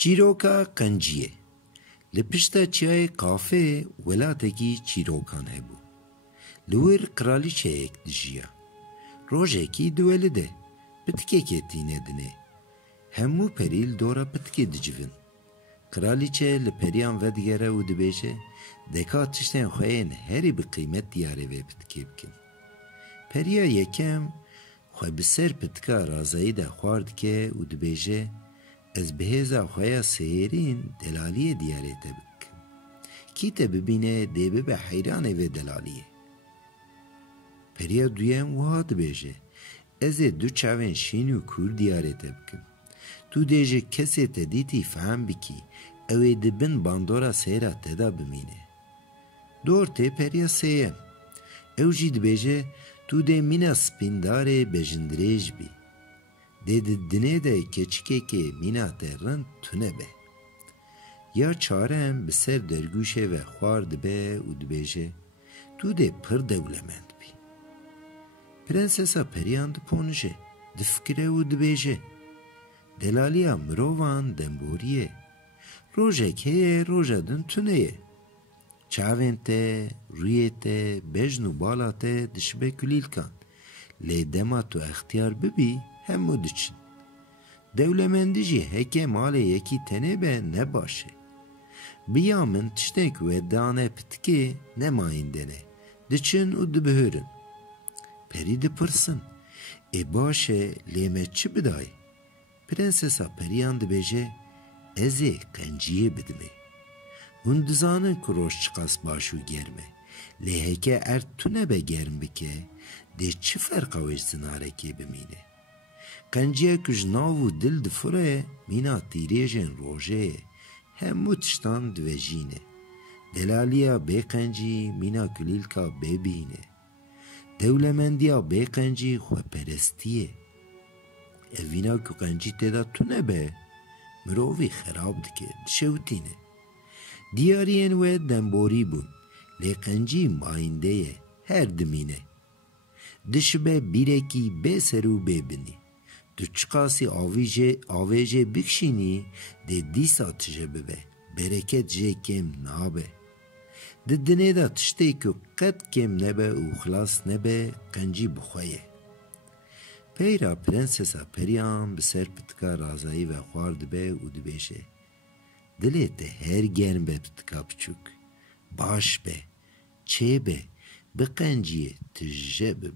چیروکا قنجیه لپشتا چیای قافه ولاتکی چیروکان هبو لور قرالیچه ایک دجیا روژه کی دوله ده پتکه که تینه دنه همو پریل دورا پتکه دجوین قرالیچه لپریان و دیگره و دبیشه دکا تشتین خوین هری به قیمت دیاره و پتکه بکن پریا یکم خواه بسر پتکا رازایی ده خوارد که و دبیشه از بهزا خواه سهرین دلالیه دیاره تبک کی تا ببینه دیبه به حیرانه و دلالیه پریا دویم وها دبیشه از دو چاوین شین و کور دیاره تبکم تو دیجه کسی تدیتی فهم بکی اوی دبن باندورا سیرا تدا بمینه دور تی پریا سیم او جی دبیشه تو دی مینا سپینداره بجندریج بی دی دنه ده کچکه که مینا ترن تونه به یا چارم بسر درگوشه و خوارد به او دبیشه تو دی پر دولمند بی پرنسسا پریان ده پونشه دفکره او دبیشه دلالیا مروان دنبوریه روژه که روژه دن تونه چاوین ته رویه ته بجنو بالا ته دشبه کلیل کن لی دما تو اختیار ببی همو دچن دولمندی جی هکه مال یکی تنه به نباشه بیا من تشتنک و دانه پتکی نماین دنه دچن و دبهرن پری دپرسن باشه لیمه چی بدای پرنسسا پریان دبیجه ازی قنجیه بدمه هون دزانن کروش چقاس باشو گرمه لیهکه ارتونه به گرم بکه ده چه فرقا وش زناره که بمینه قنجیه کج ناو دل دفره مینا تیریجن روژه همو تشتان دوژینه دلالیا بی قنجی مینا کلیل کا ببینه دولمندیا بی قنجی خو پرستیه اوینا که قنجی تدا تو نبه مرووی خراب دکه دشوتینه دیارین و دنبوری بون لی قنجی ماینده هر دمینه دشبه بیرکی به سرو ببینی دو چقاسی آویجه بکشینی ده دیسا تجه ببه برکت جه کم نابه ده دنه دا تشته که قد کم نبه و خلاص نبه قنجی بخواه پیرا پرنسسا پریان بسر پتکا رازایی و خوارد به و دبیشه دلیت هر گرم به پتکا بچوک باش به چه به بقنجیه تجه به